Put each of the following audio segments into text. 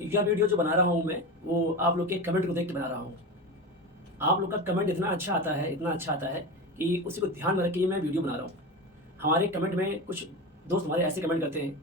यह वीडियो जो बना रहा हूँ मैं, वो आप लोग के कमेंट को देख के बना रहा हूँ। आप लोग का कमेंट इतना अच्छा आता है, इतना अच्छा आता है कि उसी को ध्यान में रख के मैं वीडियो बना रहा हूँ। हमारे कमेंट में कुछ दोस्त हमारे ऐसे कमेंट करते हैं,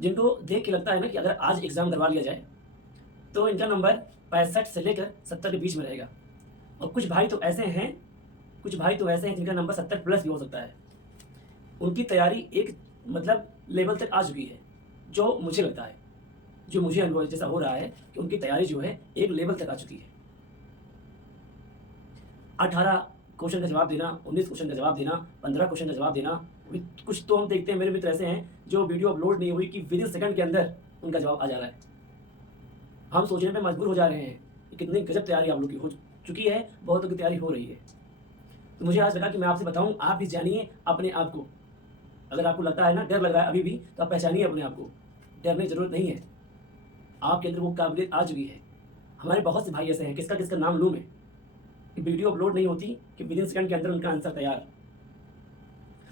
जिनको देख के लगता है ना कि अगर आज एग्ज़ाम करवा लिया जाए, तो इनका नंबर 65 से लेकर 70 के बीच में रहेगा। और कुछ भाई तो ऐसे हैं जिनका नंबर 70 प्लस भी हो सकता है। उनकी तैयारी एक मतलब लेवल तक आ चुकी है, जो मुझे लगता है, जो मुझे अनुभव जैसा हो रहा है कि उनकी तैयारी जो है एक लेवल तक आ चुकी है। 18 क्वेश्चन का जवाब देना, 19 क्वेश्चन का जवाब देना, 15 क्वेश्चन का जवाब देना। कुछ तो हम देखते हैं, मेरे मित्र ऐसे हैं जो वीडियो अपलोड नहीं हुई कि विदिन सेकंड के अंदर उनका जवाब आ जा रहा है। हम सोचने पे मजबूर हो जा रहे हैं कि कितनी गजब तैयारी आप लोग की हो चुकी है, बहुतों की तैयारी हो रही है। तो मुझे आज लगा कि मैं आपसे बताऊं, आप भी जानिए अपने आप को। अगर आपको लगता है ना डर लग रहा है अभी भी, तो आप पहचानिए अपने आप को। डरने की ज़रूरत नहीं है, आपके अंदर वो काबिलियत आ चुकी है। हमारे बहुत से भाई ऐसे हैं, किसका किसका नाम लूँ मैं, कि वीडियो अपलोड नहीं होती कि विदिन सेकंड के अंदर उनका आंसर तैयार।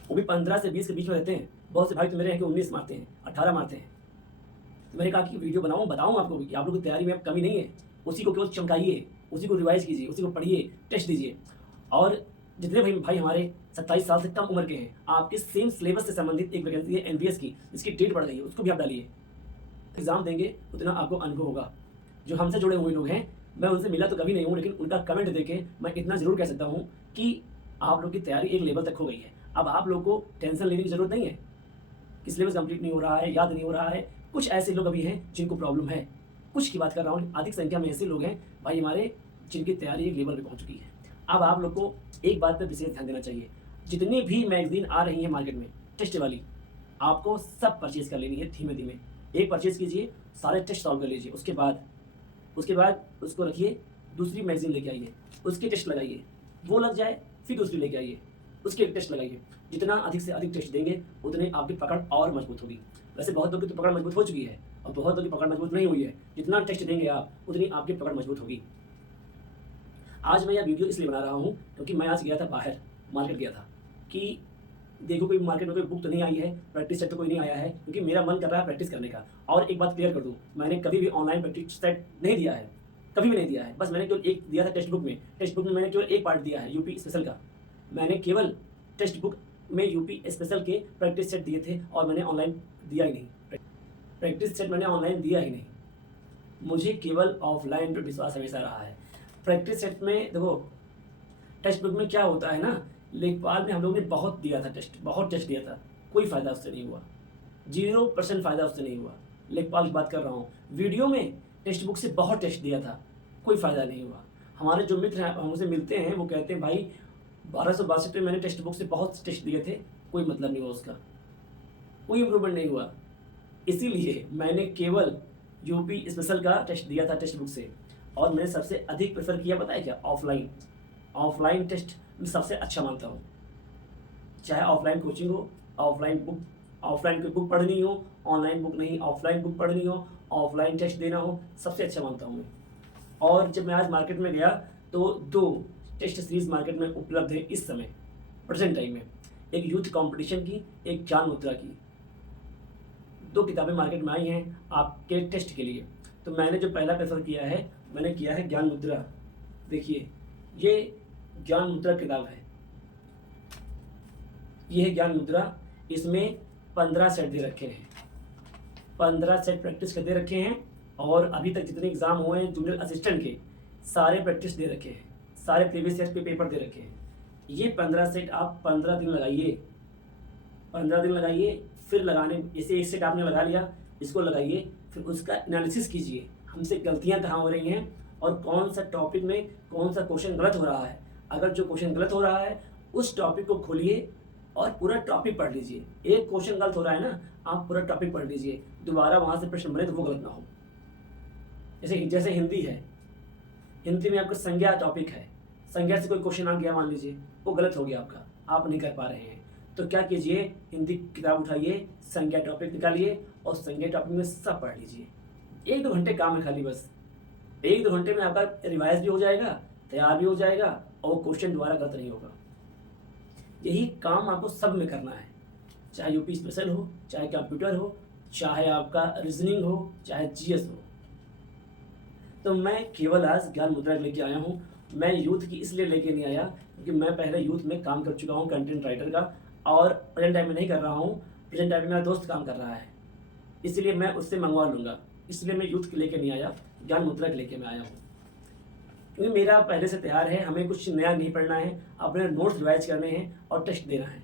वो भी 15 से 20 के बीच में रहते हैं। बहुत से भाई तो मेरे हैं कि 19 मारते हैं, 18 मारते हैं। तो मैंने कहा कि वीडियो बनाऊँ, बताऊँ आपको कि आप लोग की तैयारी में अब कमी नहीं है। उसी को केवल चमकाइए, उसी को रिवाइज़ कीजिए, उसी को पढ़िए, टेस्ट दीजिए। और जितने भाई हमारे 27 साल से कम उम्र के हैं, आपके सेम सिलेबस से संबंधित एक वैकेंसी है एनवीएस की, जिसकी डेट बढ़ गई है, उसको भी आप डालिए। एग्ज़ाम देंगे उतना आपको अनुभव होगा। जो हमसे जुड़े हुए लोग हैं, मैं उनसे मिला तो कभी नहीं हूँ, लेकिन उनका कमेंट देख के मैं इतना ज़रूर कह सकता हूँ कि आप लोग की तैयारी एक लेवल तक हो गई है। अब आप लोग को टेंशन लेने की ज़रूरत नहीं है कि सिलेबस कंप्लीट नहीं हो रहा है, याद नहीं हो रहा है। कुछ ऐसे लोग अभी हैं जिनको प्रॉब्लम है। कुछ की बात कर रहा हूँ, अधिक संख्या में ऐसे लोग हैं भाई हमारे, जिनकी तैयारी एक लेवल पे पहुँच चुकी है। अब आप लोग को एक बात पर विशेष ध्यान देना चाहिए। जितनी भी मैगज़ीन आ रही हैं मार्केट में टेस्ट वाली, आपको सब परचेज़ कर लेनी है धीमे-धीमे। एक परचेज़ कीजिए, सारे टेस्ट सॉल्व कर लीजिए। उसके बाद उसको रखिए, दूसरी मैगज़ीन लेके आइए, उसके टेस्ट लगाइए, वो लग जाए फिर दूसरी लेके आइए, उसके टेस्ट लगाइए। जितना अधिक से अधिक टेस्ट देंगे, उतनी आपकी पकड़ और मजबूत होगी। वैसे बहुत लोगों की तो पकड़ मजबूत हो चुकी है और बहुत लोगों की पकड़ मजबूत नहीं हुई है। जितना टेस्ट देंगे आप, उतनी आपकी पकड़ मजबूत होगी। आज मैं यह वीडियो इसलिए बना रहा हूँ क्योंकि मैं आज गया था बाहर, मार्केट गया था कि देखो कोई मार्केट में कोई बुक तो नहीं आई है, प्रैक्टिस सेट तो कोई नहीं आया है, क्योंकि मेरा मन कर रहा है प्रैक्टिस करने का। और एक बात क्लियर कर दूँ, मैंने कभी भी ऑनलाइन प्रैक्टिस सेट नहीं दिया है, कभी भी नहीं दिया है। बस मैंने केवल एक दिया था टेक्स्ट बुक में। टेक्स्ट बुक में मैंने केवल एक पार्ट दिया है यूपी स्पेशल का। मैंने केवल टेक्स्ट बुक में यूपी स्पेशल के प्रैक्टिस सेट दिए थे और मैंने ऑनलाइन दिया ही नहीं। प्रैक्टिस सेट मैंने ऑनलाइन दिया ही नहीं। मुझे केवल ऑफलाइन पर विश्वास हमेशा रहा है। प्रैक्टिस सेट में देखो, टेक्स्ट बुक में क्या होता है ना, लेखपाल में हम लोगों ने बहुत दिया था टेस्ट, बहुत टेस्ट दिया था, कोई फ़ायदा उससे नहीं हुआ। 0% फ़ायदा उससे नहीं हुआ। लेखपाल की बात कर रहा हूँ। वीडियो में टेक्स्ट बुक से बहुत टेस्ट दिया था, कोई फ़ायदा नहीं हुआ। हमारे जो मित्र हैं हमसे मिलते हैं, वो कहते हैं भाई 1262 पे मैंने टेक्स्ट बुक से बहुत टेस्ट दिए थे, कोई मतलब नहीं हुआ उसका, कोई इम्प्रूवमेंट नहीं हुआ। इसीलिए मैंने केवल यूपी स्पेशल का टेस्ट दिया था टेक्स्ट बुक से। और मैंने सबसे अधिक प्रेफर किया, पता है क्या, ऑफलाइन। ऑफलाइन टेस्ट मैं सबसे अच्छा मानता हूँ। चाहे ऑफलाइन कोचिंग हो, ऑफलाइन कोई बुक पढ़नी हो, ऑनलाइन बुक नहीं, ऑफलाइन बुक पढ़नी हो, ऑफलाइन टेस्ट देना हो, सबसे अच्छा मानता हूँ मैं। और जब मैं आज मार्केट में गया तो 2 टेस्ट सीरीज मार्केट में उपलब्ध है इस समय, प्रेजेंट टाइम में। एक यूथ कंपटीशन की, एक ज्ञान मुद्रा की। 2 किताबें मार्केट में आई हैं आपके टेस्ट के लिए। तो मैंने जो पहला प्रेफर किया है, मैंने किया है ज्ञान मुद्रा। देखिए, ये ज्ञान मुद्रा किताब है, ये है ज्ञान मुद्रा। इसमें 15 सेट दे रखे हैं, 15 सेट प्रैक्टिस के दे रखे हैं। और अभी तक जितने एग्जाम हुए हैं जूनियर असिस्टेंट के, सारे प्रैक्टिस दे रखे हैं, सारे प्रीवियस ईयर के पेपर दे रखे हैं। ये 15 सेट आप 15 दिन लगाइए, 15 दिन लगाइए। फिर लगाने, जैसे एक सेट आपने लगा लिया, इसको लगाइए, फिर उसका एनालिसिस कीजिए, हमसे गलतियां कहाँ हो रही हैं और कौन सा टॉपिक में कौन सा क्वेश्चन गलत हो रहा है। अगर जो क्वेश्चन गलत हो रहा है, उस टॉपिक को खोलिए और पूरा टॉपिक पढ़ लीजिए। एक क्वेश्चन गलत हो रहा है ना, आप पूरा टॉपिक पढ़ लीजिए, दोबारा वहाँ से प्रश्न बने तो वो गलत ना हो। जैसे जैसे हिंदी है, हिंदी में आपका संज्ञा टॉपिक है, संज्ञा से कोई क्वेश्चन आ गया मान लीजिए, वो गलत हो गया आपका, आप नहीं कर पा रहे हैं, तो क्या कीजिए, हिंदी किताब उठाइए, संज्ञा टॉपिक निकालिए और संज्ञा टॉपिक में सब पढ़ लीजिए। 1-2 घंटे काम है खाली, बस 1-2 घंटे में आपका रिवाइज भी हो जाएगा, तैयार भी हो जाएगा और वो क्वेश्चन दोबारा गलत नहीं होगा। यही काम आपको सब में करना है, चाहे यूपी स्पेशल हो, चाहे कंप्यूटर हो, चाहे आपका रीजनिंग हो, चाहे जीएस हो। तो मैं केवल आज ज्ञान मुद्रा लेके आया हूँ। मैं यूथ की इसलिए लेके नहीं आया क्योंकि मैं पहले यूथ में काम कर चुका हूँ कंटेंट राइटर का, और प्रेजेंट टाइम में नहीं कर रहा हूँ। प्रेजेंट टाइम में मेरा दोस्त काम कर रहा है, इसलिए मैं उससे मंगवा लूँगा। इसलिए मैं यूथ के लेके नहीं आया, ज्ञान मुद्रा के लेके मैं आया हूँ। क्योंकि मेरा पहले से तैयार है, हमें कुछ नया नहीं पढ़ना है, अपने नोट्स रिवाइज करने हैं और टेस्ट देना है।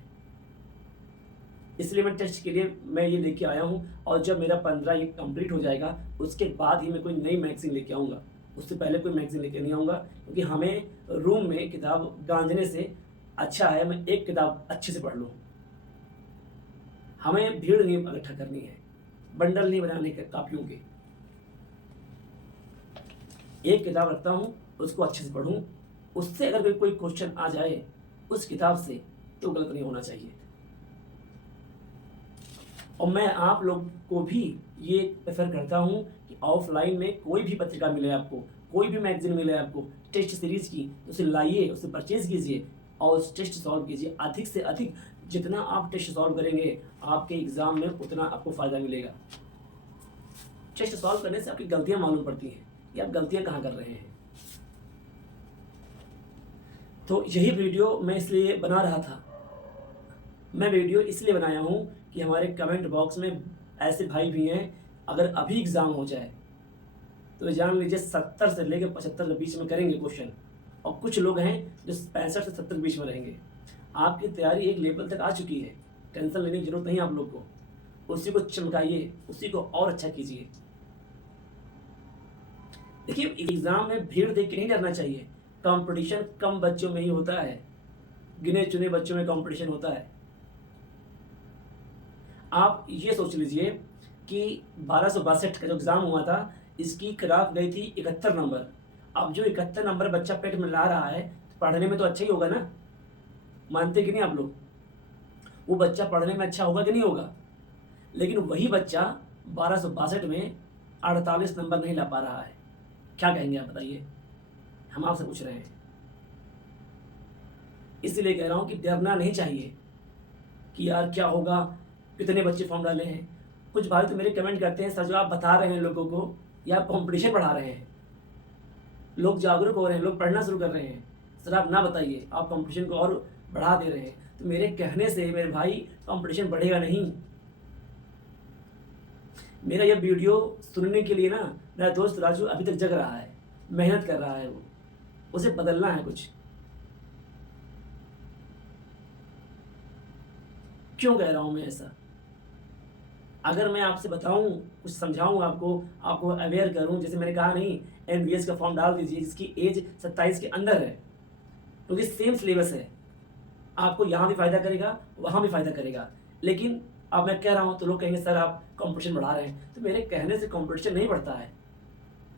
इसलिए मैं टेस्ट के लिए मैं ये लेके आया हूँ, और जब मेरा 15 ये कंप्लीट हो जाएगा उसके बाद ही मैं कोई नई मैगज़ीन लेके आऊँगा। उससे पहले कोई मैगज़ीन लेके नहीं आऊँगा, क्योंकि हमें रूम में किताब गांजने से अच्छा है मैं एक किताब अच्छे से पढ़ लूँ। हमें भीड़ नहीं इकट्ठा करनी है, बंडल नहीं बनाने के कापियों के। एक किताब रखता हूँ, उसको अच्छे से पढ़ूँ, उससे अगर कोई क्वेश्चन आ जाए उस किताब से तो गलत नहीं होना चाहिए। और मैं आप लोग को भी ये प्रेफर करता हूँ कि ऑफलाइन में कोई भी पत्रिका मिले आपको, कोई भी मैगजीन मिले आपको टेस्ट सीरीज की, उसे लाइए, उसे परचेज कीजिए और उस टेस्ट सॉल्व कीजिए। अधिक से अधिक जितना आप टेस्ट सॉल्व करेंगे आपके एग्ज़ाम में उतना आपको फ़ायदा मिलेगा। टेस्ट सॉल्व करने से आपकी गलतियाँ मालूम पड़ती हैं कि आप गलतियाँ कहाँ कर रहे हैं। तो यही वीडियो मैं इसलिए बना रहा था। मैं वीडियो इसलिए बनाया हूँ कि हमारे कमेंट बॉक्स में ऐसे भाई भी हैं, अगर अभी एग्ज़ाम हो जाए तो जान लीजिए 70 से लेकर 75 के बीच में करेंगे क्वेश्चन, और कुछ लोग हैं जो 65 से 70 के बीच में रहेंगे। आपकी तैयारी एक लेवल तक आ चुकी है, टेंशन लेने की जरूरत नहीं है आप लोग को। उसी को चमकाइए, उसी को और अच्छा कीजिए। देखिए, एग्ज़ाम में भीड़ देख के नहीं डरना चाहिए। कंपटीशन कम बच्चों में ही होता है, गिने चुने बच्चों में कंपटीशन होता है। आप ये सोच लीजिए कि 1262 का जो एग्ज़ाम हुआ था, इसकी कट गई थी 71 नंबर। अब जो 71 नंबर बच्चा पेट में ला रहा है, पढ़ने में तो अच्छा ही होगा ना, मानते कि नहीं आप लोग? वो बच्चा पढ़ने में अच्छा होगा कि नहीं होगा? लेकिन वही बच्चा 1262 में 48 नंबर नहीं ला पा रहा है। क्या कहेंगे आप बताइए? हम आपसे पूछ रहे हैं। इसलिए कह रहा हूँ कि डरना नहीं चाहिए कि यार क्या होगा, कितने बच्चे फॉर्म डाले हैं। कुछ भाई तो मेरे कमेंट करते हैं, सर जो आप बता रहे हैं लोगों को, या आप कंपटीशन बढ़ा रहे हैं, लोग जागरूक हो रहे हैं, लोग पढ़ना शुरू कर रहे हैं। सर आप ना बताइए, आप कंपटीशन को और बढ़ा दे रहे हैं। तो मेरे कहने से मेरे भाई कंपटीशन बढ़ेगा नहीं। मेरा यह वीडियो सुनने के लिए ना मेरा दोस्त राजू अभी तक जग रहा है, मेहनत कर रहा है, वो उसे बदलना है कुछ। क्यों कह रहा हूँ मैं ऐसा? अगर मैं आपसे बताऊं, कुछ समझाऊं आपको अवेयर करूं, जैसे मैंने कहा नहीं, एमबीएस का फॉर्म डाल दीजिए जिसकी एज 27 के अंदर है, क्योंकि सेम सिलेबस है। आपको यहाँ भी फ़ायदा करेगा, वहाँ भी फ़ायदा करेगा। लेकिन अब मैं कह रहा हूँ तो लोग कहेंगे सर आप कंपटीशन बढ़ा रहे हैं। तो मेरे कहने से कंपटीशन नहीं बढ़ता है,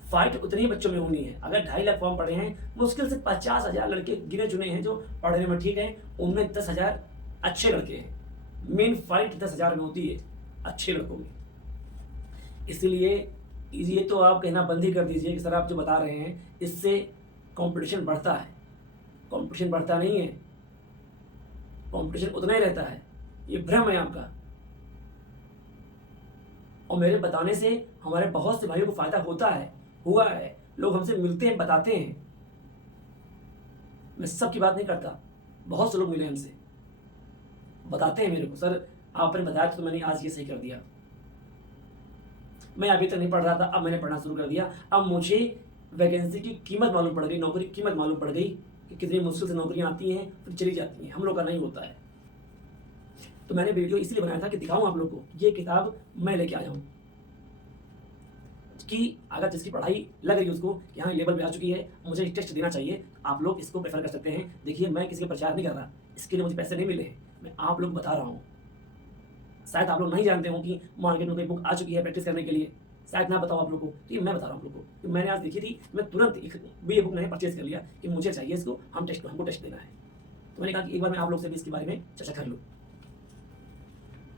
फाइट उतने ही बच्चों में होनी है। अगर 2.5 लाख फॉर्म पढ़े हैं, मुश्किल से 50,000 लड़के गिने चुने हैं जो पढ़ने में ठीक हैं, उनमें 10,000 अच्छे लड़के हैं। मेन फाइट 10,000 में होती है अच्छे लड़कों में। इसलिए ये तो आप कहना बंद ही कर दीजिए कि सर आप जो बता रहे हैं इससे कंपटीशन बढ़ता है। कंपटीशन बढ़ता नहीं है, कंपटीशन उतना ही रहता है, ये भ्रम है आपका। और मेरे बताने से हमारे बहुत से भाइयों को फायदा होता है, हुआ है। लोग हमसे मिलते हैं, बताते हैं। मैं सबकी बात नहीं करता, बहुत से लोग मिले हमसे, बताते हैं मेरे को, सर आपने बताया तो मैंने आज ये सही कर दिया। मैं अभी तक नहीं पढ़ रहा था, अब मैंने पढ़ना शुरू कर दिया। अब मुझे वैकेंसी की कीमत मालूम पड़ गई, नौकरी की कीमत मालूम पड़ गई कि कितनी मुश्किल से नौकरियां आती हैं फिर चली जाती हैं। हम लोग का नहीं होता है। तो मैंने वीडियो इसलिए बनाया था कि दिखाऊं आप लोग को, ये किताब मैं लेके आया हूँ कि अगर जिसकी पढ़ाई लग रही है उसको कि हाँ लेवल पे आ चुकी है, मुझे टेस्ट देना चाहिए, आप लोग इसको प्रेफर कर सकते हैं। देखिए, मैं किसी का प्रचार नहीं कर रहा, इसके लिए मुझे पैसे नहीं मिले हैं, मैं आप लोग बता रहा हूँ। शायद आप लोग नहीं जानते हो कि मार्केट में कोई बुक आ चुकी है प्रैक्टिस करने के लिए, शायद ना बताओ आप लोग को, तो ये मैं बता रहा हूँ आप लोग को। तो मैंने आज देखी थी, मैं तुरंत भी ये बुक मैंने परचेज कर लिया कि मुझे चाहिए इसको, हमको टेस्ट देना है। तो मैंने कहा कि एक बार मैं आप लोग से भी इसके बारे में चर्चा कर लूँ।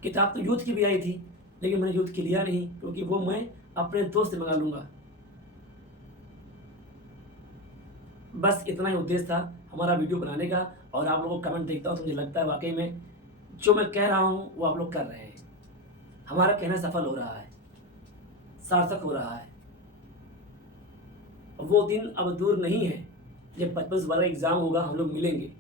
किताब तो यूथ की भी आई थी, लेकिन मैंने यूथ की लिया नहीं, क्योंकि वो मैं अपने दोस्त से मंगा लूँगा। बस इतना ही उद्देश्य था हमारा वीडियो बनाने का। और आप लोगों को कमेंट देखता हूँ तो मुझे लगता है वाकई में जो मैं कह रहा हूँ वो आप लोग कर रहे हैं। हमारा कहना सफल हो रहा है, सार्थक हो रहा है। वो दिन अब दूर नहीं है जब 55 वाला एग्ज़ाम होगा, हम लोग मिलेंगे।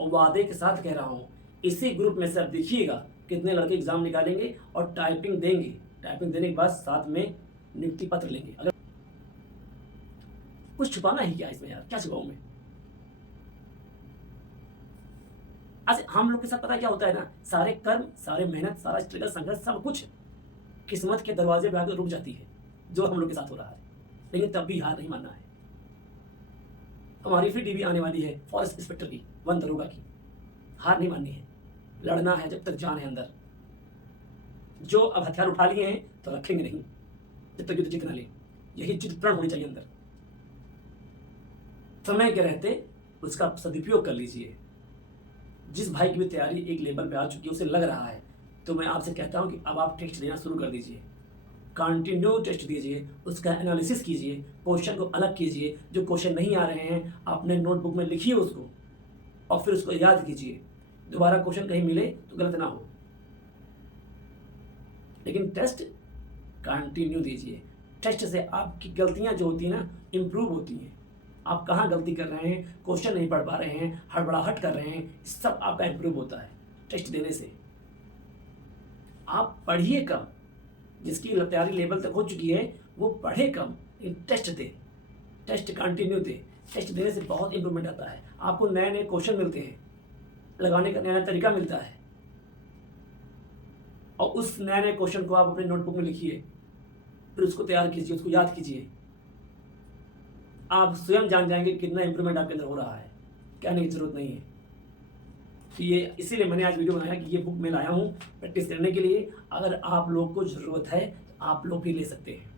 और वादे के साथ कह रहा हूँ, इसी ग्रुप में से अब देखिएगा कितने लड़के एग्ज़ाम निकालेंगे और टाइपिंग देंगे। टाइपिंग देने के बाद साथ में नियुक्ति पत्र लेंगे। अगर कुछ छुपाना ही क्या इसमें यार, क्या छुपाऊँ मैं? अच्छा, हम लोग के साथ पता है क्या होता है ना, सारे कर्म, सारे मेहनत, सारा स्ट्रगल, संघर्ष, सब कुछ किस्मत के दरवाजे पे आकर रुक जाती है, जो हम लोग के साथ हो रहा है। लेकिन तब भी हार नहीं मानना है। हमारी फ्री टीवी आने वाली है फॉरेस्ट इंस्पेक्टर की, वन दरोगा की। हार नहीं माननी है, लड़ना है जब तक जान है अंदर। जो अब हथियार उठा लिए हैं तो रखेंगे नहीं जब तक युद्ध जीत ना ले। यही जिद प्रण होनी चाहिए अंदर। समय के रहते उसका सदुपयोग कर लीजिए। जिस भाई की भी तैयारी एक लेवल पे आ चुकी है, उसे लग रहा है, तो मैं आपसे कहता हूं कि अब आप टेस्ट देना शुरू कर दीजिए। कंटिन्यू टेस्ट दीजिए, उसका एनालिसिस कीजिए, क्वेश्चन को अलग कीजिए। जो क्वेश्चन नहीं आ रहे हैं अपने नोटबुक में लिखिए उसको, और फिर उसको याद कीजिए। दोबारा क्वेश्चन कहीं मिले तो गलत ना हो, लेकिन टेस्ट कंटिन्यू दीजिए। टेस्ट से आपकी गलतियां जो होती हैं ना, इम्प्रूव होती हैं। आप कहाँ गलती कर रहे हैं, क्वेश्चन नहीं पढ़ पा रहे हैं, हड़बड़ाहट कर रहे हैं, सब आपका इम्प्रूव होता है टेस्ट देने से। आप पढ़िए कम, जिसकी तैयारी लेवल तक हो चुकी है वो पढ़े कम, टेस्ट दे, टेस्ट कंटिन्यू दे। टेस्ट देने से बहुत इंप्रूवमेंट आता है। आपको नए नए क्वेश्चन मिलते हैं, लगाने का नया नया तरीका मिलता है, और उस नए नए क्वेश्चन को आप अपने नोटबुक में लिखिए, फिर उसको तैयार कीजिए, उसको याद कीजिए। आप स्वयं जान जाएंगे कितना इंप्रूवमेंट आपके अंदर हो रहा है। कहने की जरूरत नहीं है। तो ये इसीलिए मैंने आज वीडियो बनाया कि ये बुक मैं लाया हूँ प्रैक्टिस करने के लिए। अगर आप लोग को ज़रूरत है तो आप लोग भी ले सकते हैं।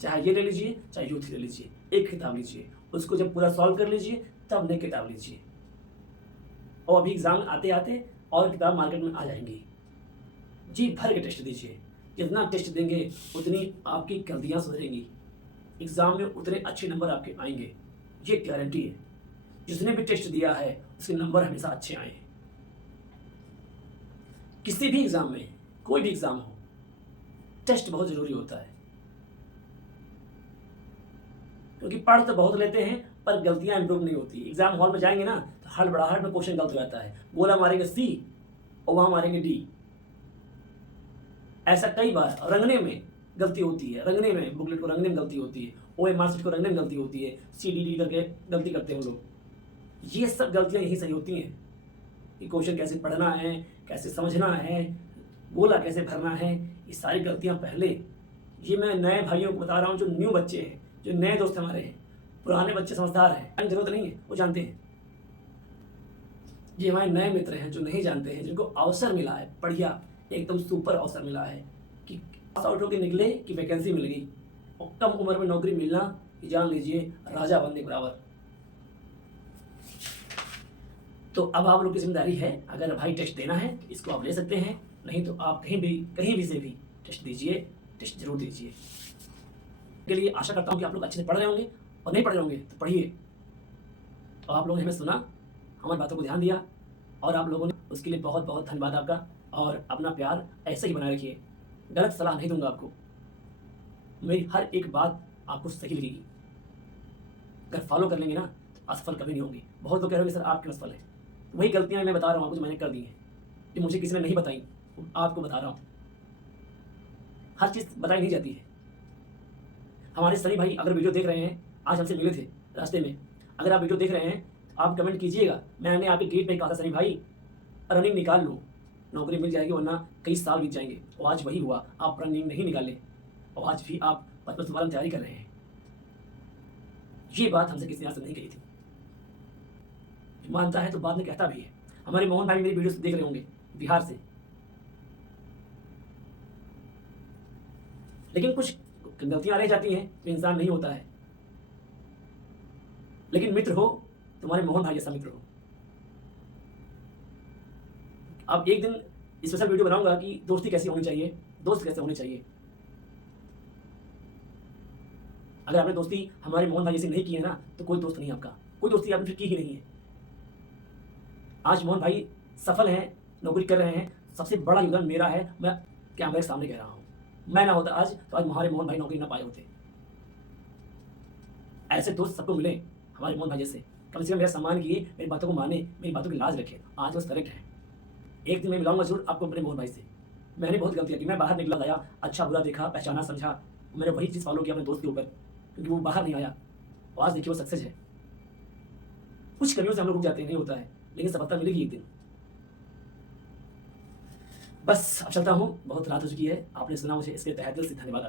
चाहे ये ले लीजिए, चाहे यूथ ले लीजिए, एक किताब लीजिए, उसको जब पूरा सॉल्व कर लीजिए तब नई किताब लीजिए। और अभी एग्ज़ाम आते आते और किताब मार्केट में आ जाएंगी। जी भर के टेस्ट दीजिए। जितना टेस्ट देंगे उतनी आपकी गलतियाँ सुधरेंगी, एग्ज़ाम में उतने अच्छे नंबर आपके आएंगे, ये गारंटी है। जिसने भी टेस्ट दिया है उसके नंबर हमेशा अच्छे आए हैं। किसी भी एग्ज़ाम में, कोई भी एग्ज़ाम हो, टेस्ट बहुत ज़रूरी होता है। क्योंकि पढ़ तो बहुत लेते हैं पर गलतियां इंप्रूव नहीं होती। एग्जाम हॉल में जाएंगे ना तो हड़बड़ाहट में क्वेश्चन गलत हो जाता है। गोला मारेंगे सी और वहां मारेंगे डी। ऐसा कई बार रंगने में गलती होती है, रंगने में बुकलेट को रंगने में गलती होती है, OMR शीट को रंगने में गलती होती है, CDD करके गलती करते हैं लोग। ये सब गलतियां यही सही होती हैं कि क्वेश्चन कैसे पढ़ना है, कैसे समझना है, गोला कैसे भरना है, ये सारी गलतियां पहले। ये मैं नए भाइयों को बता रहा हूँ, जो न्यू बच्चे हैं, जो नए दोस्त हमारे हैं। पुराने बच्चे समझदार हैं, जरूरत नहीं है, वो जानते हैं। ये हमारे नए मित्र हैं जो नहीं जानते हैं, जिनको अवसर मिला है, बढ़िया एकदम सुपर अवसर मिला है कि पास आउट होकर निकले कि वैकेंसी मिल गई, और कम उम्र में नौकरी मिलना, ये जान लीजिए राजा बनने के बराबर। तो अब आप लोग की जिम्मेदारी है, अगर भाई टेस्ट देना है तो इसको आप ले सकते हैं, नहीं तो आप कहीं भी से भी टेस्ट दीजिए, टेस्ट जरूर दीजिए। के लिए आशा करता हूँ कि आप लोग अच्छे से पढ़ रहे होंगे, और नहीं पढ़ रहे होंगे तो पढ़िए। और आप लोगों ने हमें सुना, हमारी बातों को ध्यान दिया, और आप लोगों ने उसके लिए बहुत बहुत धन्यवाद आपका। और अपना प्यार ऐसे ही बनाए रखिए। गलत सलाह नहीं दूंगा आपको, मेरी हर एक बात आपको सही लगेगी। अगर फॉलो कर लेंगे ना तो असफल कभी नहीं होंगे। बहुत लोग कह रहे होंगे सर आप क्यों असफल हैं, वही गलतियां मैं बता रहा हूँ आपको जो मैंने कर दी हैं, जो मुझे किसी ने नहीं बताई, वो आपको बता रहा हूँ। हर चीज़ बताई नहीं जाती है। हमारे सनी भाई अगर वीडियो देख रहे हैं, आज हमसे मिले थे रास्ते में, अगर आप वीडियो देख रहे हैं तो आप कमेंट कीजिएगा। मैंने आपके गेट पे कहा था सनी भाई रनिंग निकाल लो, नौकरी मिल जाएगी, वरना कई साल बीत जाएंगे। और आज वही हुआ, आप रनिंग नहीं निकाले और आज भी आप 55 वाला तैयारी कर रहे हैं। ये बात हमसे किसी ने आज तक नहीं कही थी। मानता है तो बाद में कहता भी है। हमारे मोहन भाई मेरी वीडियो देख रहे होंगे बिहार से, लेकिन कुछ गलतियां रह जाती हैं तो इंसान नहीं होता है। लेकिन मित्र हो, तुम्हारे मोहन भाई जैसा मित्र हो। अब एक दिन स्पेशल वीडियो बनाऊंगा कि दोस्ती कैसी होनी चाहिए, दोस्त कैसे होने चाहिए। अगर आपने दोस्ती हमारे मोहन भाई जैसे नहीं की है ना तो कोई दोस्त नहीं आपका, कोई दोस्ती आपने फिर की ही नहीं है। आज मोहन भाई सफल हैं, नौकरी कर रहे हैं, सबसे बड़ा योगदान मेरा है। मैं कैमरे के सामने कह रहा हूँ, मैं ना होता आज तो आज हमारे मोहन भाई नौकरी ना पाए होते। ऐसे दोस्त सबको मिले हमारे मोहन भाई जैसे, कम से कम मेरा सम्मान किए, मेरी बातों को माने, मेरी बातों की लाज रखे। आज बस करेक्ट है। एक दिन मैं मिलाऊंगा जरूर आपको अपने मोहन भाई से। मैंने बहुत गलतियाँ की, मैं बाहर निकला गया, अच्छा बुरा देखा, पहचाना, समझा, मैंने वही चीज़ फॉलो किया अपने दोस्त के ऊपर, क्योंकि वो बाहर नहीं आया और आज देखिए वो सक्सेस है। कुछ कमियों से हम लोग रुक जाते हैं, नहीं होता है, लेकिन सफलता मिलेगी एक दिन। बस अब चलता हूँ, बहुत रात हो चुकी है। आपने सुना मुझे, इसके तहे दिल से धन्यवाद।